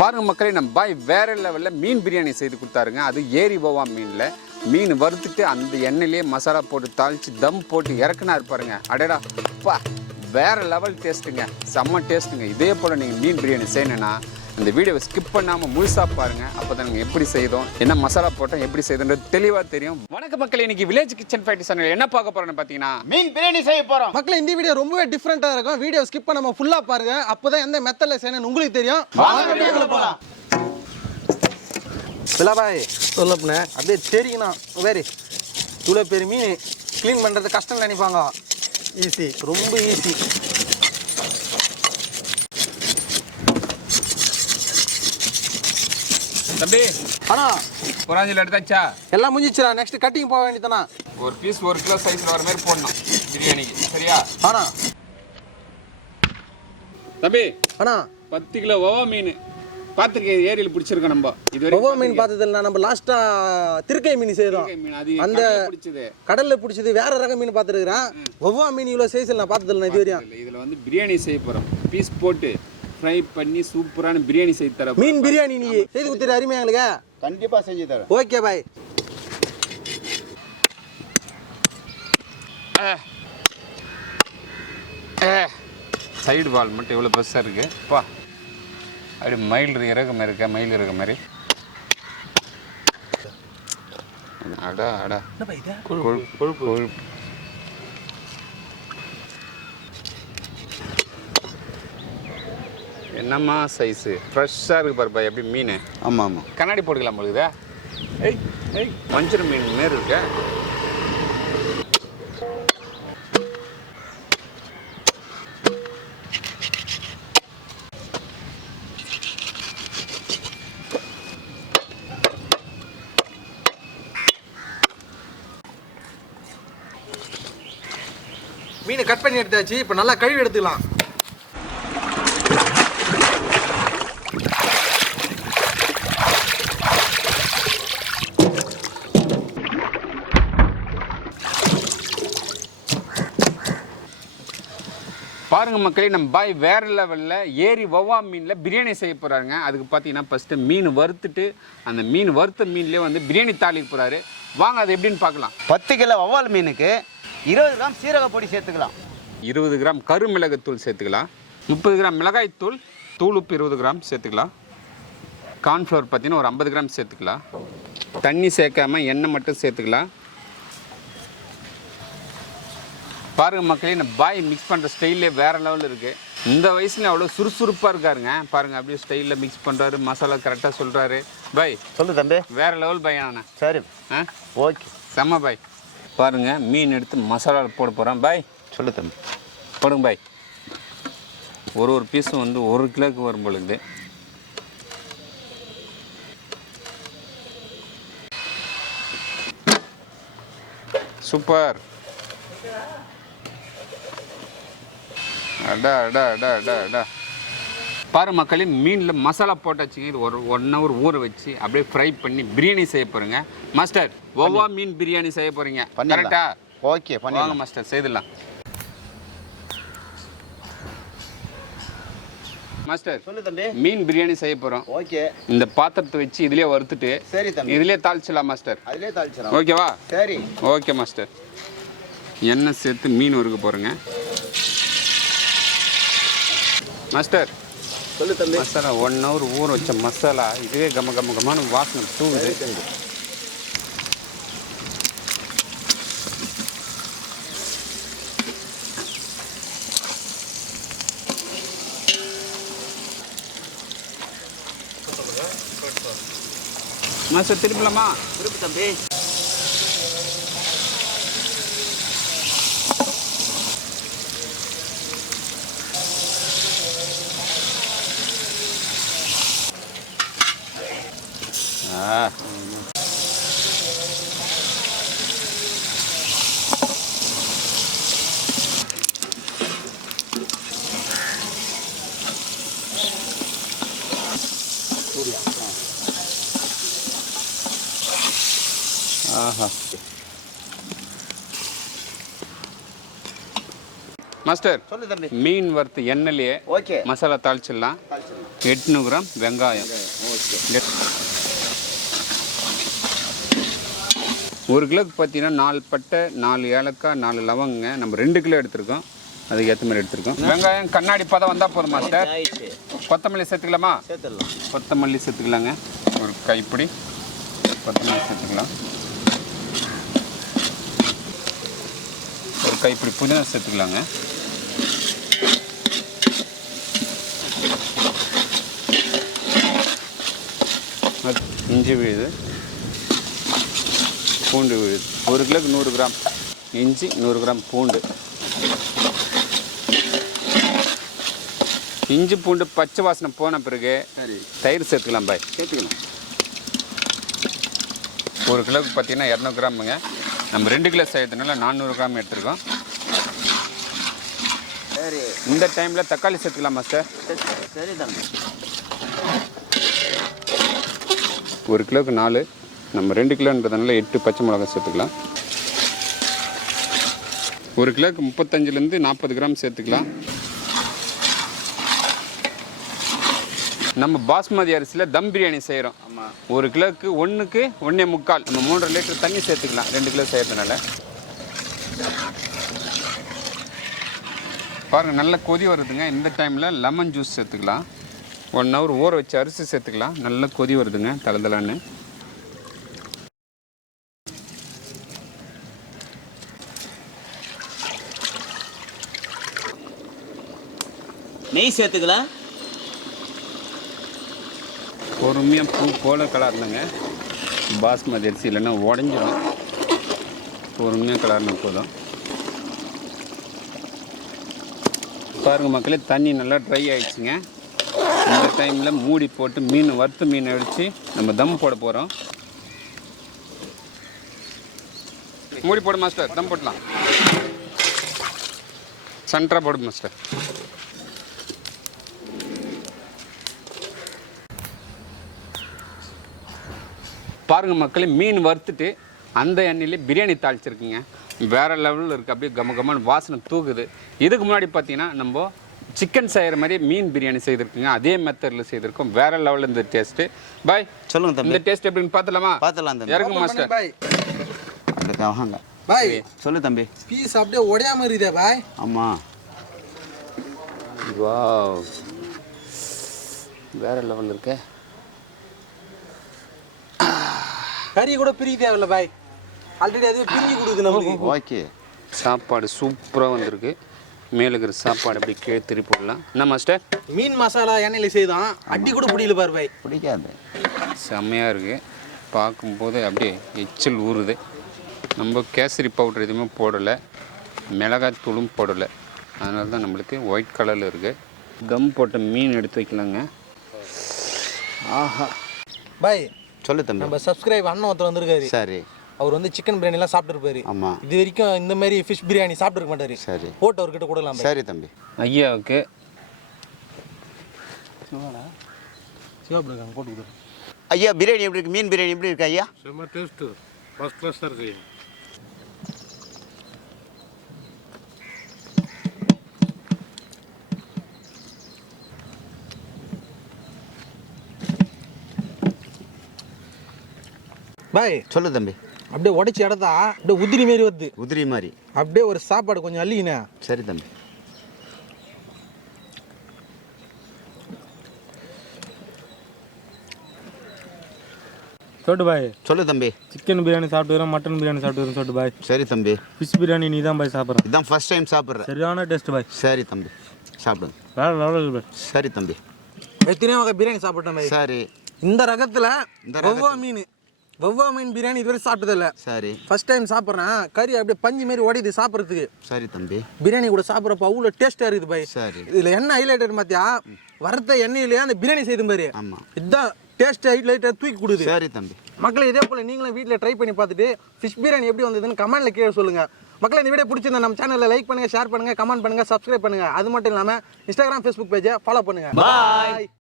பாருங்க மக்களே, நம்ம பாய் வேற லெவலில் மீன் பிரியாணி செய்து கொடுத்தாருங்க. அது ஏரி போவா மீனில் மீன் வறுத்துட்டு அந்த எண்ணெயிலே மசாலா போட்டு தாளித்து தம் போட்டு இறக்குனா இருப்பாருங்க. அடடா பா, வேற லெவல் டேஸ்ட்டுங்க, செம்ம டேஸ்ட்டுங்க. இதே போல் நீங்கள் மீன் பிரியாணி செய்யணுன்னா இந்த வீடியோவை ஸ்கிப் பண்ணாமல் முழுசாக பாருங்கள். அப்போ தான் நீங்கள் எப்படி செய்தோம், என்ன மசாலா போட்டோம், எப்படி செய்தோன்றது தெளிவாக தெரியும். வணக்க மக்கள், இன்னைக்கு வில்லேஜ் கிச்சன் ஃபைட் சேனல் என்ன பார்க்க போகிறோன்னு பார்த்தீங்கன்னா மீன் பிரியாணி செய்ய போகிறோம். மக்கள் இந்த வீடியோ ரொம்பவே டிஃப்ரெண்ட்டாக இருக்கும். வீடியோ ஸ்கிப் பண்ணாமல் ஃபுல்லாக பாருங்கள். அப்போ தான் எந்த மெத்தடில் செய்யணும்னு உங்களுக்கு தெரியும். போகலாம். பிலாபாய் சொல்லப்புண்ணே அப்படியே தெரியுங்கண்ணா. வேறு இவ்வளோ பெரிய மீன் க்ளீன் பண்ணுறது கஷ்டம் நினைப்பாங்க. ஈஸி, ரொம்ப ஈஸி. தம்பி அண்ணா புறாஞ்சில் எடுத்தாச்சா? எல்லாம் முடிஞ்சிச்சுண்ணா. நெக்ஸ்ட் கட்டிங் போக வேண்டியதாண்ணா. ஒரு பீஸ் 1 கிலோ சைஸில் வர மாதிரி போடணும் பிரியாணிக்கு, சரியா? அண்ணா தம்பி அண்ணா 10 கிலோ ஒவா மீன் பார்த்துருக்கேன், ஏரியில் பிடிச்சிருக்கோம். நம்ம இது ஒவ்வொரு மீன் பார்த்தது இல்லை. நம்ம லாஸ்ட்டாக திருக்கை மீன் செய்தோம். அந்த கடலில் பிடிச்சது வேற ரக மீன் பார்த்துருக்குறேன். ஒவ்வொரு மீன் இவ்வளோ சைஸில் நான் பார்த்ததில்லை இது வரையும். இதில் வந்து பிரியாணி செய்ய போகிறோம். பீஸ் போட்டு ஃப்ரை பண்ணி சூப்பரான பிரியாணி செய்து தர. மீன் பிரியாணி நீ செய்து கொடுத்துரு அருமையா எங்களுக்கு. கண்டிப்பாக செஞ்சு தரேன். Okay bye. சைடு வால் மட்டும் எவ்வளோ பெருசாக இருக்குது பா. அப்படி மயில் இறக்கம் இருக்க, மயில் இருக்க மாதிரி. அடா அடா கொழுப்பு கொழுப்பு. என்னம்மா சைஸு ஃப்ரெஷ்ஷாக இருக்குது பாருப்பா. எப்படி மீன்? ஆமாம் ஆமாம், கண்ணாடி போட்டுக்கலாம் பொழுதா. ஏய் ஏய், வஞ்சர மீன் மாரி இருக்க. மீனை கட் பண்ணி எடுத்தாச்சு. இப்போ நல்லா கழுவி எடுத்துக்கலாம். பாருங்க மக்களே, நம்ம பாய் வேற லெவலில் ஏரி வவ்வா மீனில் பிரியாணி செய்ய போகிறாருங்க. அதுக்கு பார்த்தீங்கன்னா ஃபஸ்ட்டு மீன் வறுத்துட்டு அந்த மீன் வறுத்த மீன்லேயே வந்து பிரியாணி தாளிக்க போகிறாரு. வாங்க அது எப்படின்னு பார்க்கலாம். 10 கிலோ வவ்வால் மீனுக்கு 20 கிராம் சீரக பொடி சேர்த்துக்கலாம். 20 கிராம் கருமிளகுத்தூள் சேர்த்துக்கலாம். 30 கிராம் மிளகாய்த்தூள், தூள் உப்பு 20 கிராம் சேர்த்துக்கலாம். கார்ன்ஃப்ளவர் பார்த்தீங்கன்னா ஒரு 50 கிராம் சேர்த்துக்கலாம். தண்ணி சேர்க்காம எண்ணெய் மட்டும் சேர்த்துக்கலாம். பாருங்க மக்களே, இந்த பாய் மிக்ஸ் பண்ணுற ஸ்டைலே வேறு லெவலில் இருக்குது. இந்த வயசுல அவ்வளோ சுறுசுறுப்பாக இருக்காருங்க. பாருங்கள் அப்படியே ஸ்டைலில் மிக்ஸ் பண்ணுறாரு, மசாலா கரெக்டாக சொல்கிறாரு. பாய் சொல்லு தம்பி. வேறு லெவல் பாய் ஆனா. சரி ஓகே, செம்ம பாய். பாருங்கள் மீன் எடுத்து மசாலாவில் போட போகிறோம். பாய் சொல்லு தம்பி. போடுங்க பாய். ஒரு பீஸும் வந்து 1 கிலோவுக்கு வரும் பொழுது. சூப்பர். அடா அடா அடா அடா அடா. பாரு மக்களே, மீனில் மசாலா போட்டாச்சுங்க. இது ஒரு 1 ஹவர் ஊற வச்சு அப்படியே ஃப்ரை பண்ணி பிரியாணி செய்ய போகிறேங்க. மாஸ்டர் ஒவ்வா மீன் பிரியாணி செய்ய போகிறீங்க, கரெக்டா? ஓகே வாங்க மாஸ்டர், செய்துடலாம். மாஸ்டர் சொல்லு தம்பி. மீன் பிரியாணி செய்ய போகிறோம். ஓகே, இந்த பாத்திரத்தை வச்சு இதுலேயே வறுத்துட்டு சரி தம்பி, இதுலேயே தாளிச்சிடலாம் மாஸ்டர். அதிலே தாளிச்சிடலாம். ஓகேவா? சரி ஓகே மாஸ்டர். எண்ணெய் சேர்த்து மீன் வறுக்க போகிறேங்க. மாஸ்டர் சொல்லு தம்பி. மசாலா 1 ஹவர் ஊற வச்ச மசாலா இதுவே கம கம கமான வாசனை தூங்குது. மாஸ்டர் திருப்பலாமா? திருப்பி தம்பி. ஆஹா. மாஸ்டர் சொல்லு தம்பி. மீன் வறுத்து எண்ணெயிலே ஓகே மசாலா தாளிச்சிடலாம். 800 கிராம் வெங்காயம். ஒரு கிலோக்கு பார்த்தீங்கன்னா 4 பட்டை 4 ஏலக்காய் 4 லவங்க. நம்ம 2 கிலோ எடுத்துருக்கோம், அதுக்கு ஏற்ற மாதிரி எடுத்துருக்கோம். வெங்காயம் கண்ணாடி பதம் வந்தால் போதும் மாஸ்டர். கொத்தமல்லி சேர்த்துக்கலாமா? கொத்தமல்லி சேர்த்துக்கலாங்க. ஒரு கைப்பிடி கொத்தமல்லி சேர்த்துக்கலாம். ஒரு கைப்பிடி புதினா சேர்த்துக்கலாங்க. இஞ்சி விழுது, பூண்டு விழுது. 1 கிலோக்கு 100 கிராம் இஞ்சி, 100 கிராம் பூண்டு. இஞ்சி பூண்டு பச்சை வாசனை போன பிறகு தயிர் சேர்த்துக்கலாம் பாய். சேர்த்துக்கலாம். 1 கிலோவுக்கு பார்த்தீங்கன்னா 200 கிராமுங்க. நம்ம 2 கிலோ செய்யறதுனால 400 கிராம் எடுத்துருக்கோம். சரி, இந்த டைமில் தக்காளி சேர்த்துக்கலாம் மாஸ்டர். சரி தம்பி. 1 கிலோவுக்கு 4, நம்ம 2 கிலோன்றதுனால 8 பச்சை மிளகாய் சேர்த்துக்கலாம். 1 கிலோவுக்கு 35லேருந்து 40 கிராம் சேர்த்துக்கலாம். நம்ம பாஸ்மதி அரிசியில் தம் பிரியாணி செய்கிறோம். ஆமாம். 1 கிலோவுக்கு 1க்கு 1.25 நம்ம 3 லிட்டர் தண்ணி சேர்த்துக்கலாம் 2 கிலோ செய்கிறதுனால. பாருங்கள் நல்லா கொதி வருதுங்க. இந்த டைமில் லெமன் ஜூஸ் சேர்த்துக்கலாம். 1 ஹவர் ஊற வச்சு அரிசி சேர்த்துக்கலாம். நல்லா கொதி வருதுங்க தளதலான்னு. நெய் சேர்த்துக்கலாம். பொறுமையாக பூ போல கலரணுங்க. பாஸ்மதி அரிசி இல்லைன்னா உடஞ்சிடும். பொறுமையாக கலர்னா போதும். பாருங்கள் மக்களே, தண்ணி நல்லா ட்ரை ஆகிடுச்சுங்க. இந்த டைமில் மூடி போட்டு வறுத்து மீன் அடித்து நம்ம தம் போட போகிறோம். மூடி போடு மாஸ்டர், தம் போடலாம். சென்டராக போடு மாஸ்டர். பாருங்கள் மக்களே, மீன் வறுத்துட்டு அந்த எண்ணெயிலே பிரியாணி தாளிச்சிருக்குங்க. வேறு லெவலில் இருக்குது. அப்படியே கம வாசனை தூக்குது. இதுக்கு முன்னாடி பார்த்தீங்கன்னா நம்ம சிக்கன் செய்கிற மாதிரி மீன் பிரியாணி செய்திருக்குங்க. அதே மெத்தடில் செய்திருக்கோம். வேறு லெவலில் இந்த டேஸ்ட்டு. பாய் சொல்லுங்கள் தம்பி. இந்த டேஸ்ட் எப்படின்னு பார்த்துலாமா? பார்த்துலாம் தம்பி. இறங்கு மாஸ்டர். பாய் வாங்க பாய். சொல்லு தம்பி. பீஸ் அப்படியே உடையாம இருக்குதே பாய். ஆமாம். வாவ், வேறு லெவலில் இருக்கே. கறி கூட பிரிக்க தேவையில்ல பாய். ஆல்ரெடி அதுவே பிரிஞ்சு கொடுக்குது நமக்கு. ஓகே. சாப்பாடு சூப்பராக வந்திருக்கு. மேலே இருக்கிற சாப்பாடு அப்படி கீழே திருப்பி போடலாம். என்ன மாஸ்டர்? மீன் மசாலா எண்ணெயில் செய்தான். அடி கூட பிடிக்கல பாரு பாய். பிடிக்காது. செம்மையாக இருக்குது. பார்க்கும்போது அப்படியே எச்சில் ஊறுது. நம்ம கேசரி பவுடர் எதுவுமே போடலை, மிளகாய் தூளும் போடலை. அதனால தான் நம்மளுக்கு ஒயிட் கலரில் இருக்குது. தம் போட்ட மீன் எடுத்து வைக்கலாங்க. ஆஹா பாய். சொல்லு தம்பி. நம்ம சப்ஸ்கிரைப் அண்ணன் ஒருத்தர் வந்திருக்காரு. சரி. அவர் வந்து சிக்கன் பிரியாணிலாம் சாப்பிட்டுருப்பாரு. ஆமாம். இது வரைக்கும் இந்த மாதிரி ஃபிஷ் பிரியாணி சாப்பிட்டுருக்க மாட்டாரு. சரி. போட்டு அவர்கிட்ட கொடுக்கலாம். சரி தம்பி. ஐயாவுக்கு சிவப்பிரகாங்க போட்டு கொடுக்குறேன். ஐயா பிரியாணி எப்படி இருக்கு? மீன் பிரியாணி எப்படி இருக்கு ஐயா? செம்ம டேஸ்ட்டு, ஃபர்ஸ்ட் கிளாஸாக இருக்கு. பாய் சொல்லு தம்பி. அப்படியே உடைச்சி இடத்தா அப்படியே உதிரி மாரி வருது. உதிரி மாதிரி. அப்படியே ஒரு சாப்பாடு கொஞ்சம் அள்ளிக்கினே. சரி தம்பி. சொல்லிட்டு பாய். சொல்லு தம்பி. சிக்கன் பிரியாணி சாப்பிட்டுக்கிறோம், மட்டன் பிரியாணி சாப்பிட்டுக்கிறோம். சொல்லிட்டு பாய். சரி தம்பி. ஃபிஷ் பிரியாணி நீ தான் பாய் சாப்பிட்றேன். இதான் ஃபர்ஸ்ட் டைம் சாப்பிட்றேன். சரியான டேஸ்ட் பாய். சரி தம்பி, சாப்பிடுங்க. வேற லெவலில் பாய். சரி தம்பி. எத்தனையோ வகை பிரியாணி சாப்பிட்டேன் பாய். சரி. இந்த ரகத்தில் வவ்வா மீன் பிரியாணி இதுவரை சாப்பிட்டதில்ல. சரி. ஃபர்ஸ்ட் டைம் சாப்பிட்றேன். கறி அப்படியே பஞ்சு மாரி உடையுது சாப்பிட்றதுக்கு. சரி தம்பி. பிரியாணி கூட சாப்பிட்றப்ப அவ்வளோ டேஸ்ட்டாக இருக்குது பாய். சரி. இதில் என்ன ஹைலைட்டர் பார்த்தியா? வறுத்த எண்ணெயிலேயே அந்த பிரியாணி செய்து பாரு. ஆமாம். இதுதான் டேஸ்ட் ஹைலைட்டர் தூக்கி கொடுது. சரி தம்பி. மக்களை இதே போல் நீங்களும் வீட்டில் ட்ரை பண்ணி பார்த்துட்டு ஃபிஷ் பிரியாணி எப்படி வந்ததுன்னு கமெண்ட்டில் கீழே சொல்லுங்கள். மக்களை இந்த வீடியோ பிடிச்சிருந்தா நம்ம சேனலில் லைக் பண்ணுங்கள், ஷேர் பண்ணுங்கள், கமெண்ட் பண்ணுங்கள், சப்ஸ்கிரைப் பண்ணுங்கள். அது மட்டும் இல்லாமல் இன்ஸ்டாகிராம், ஃபேஸ்புக் பேஜை ஃபாலோ பண்ணுங்கள். பாய்.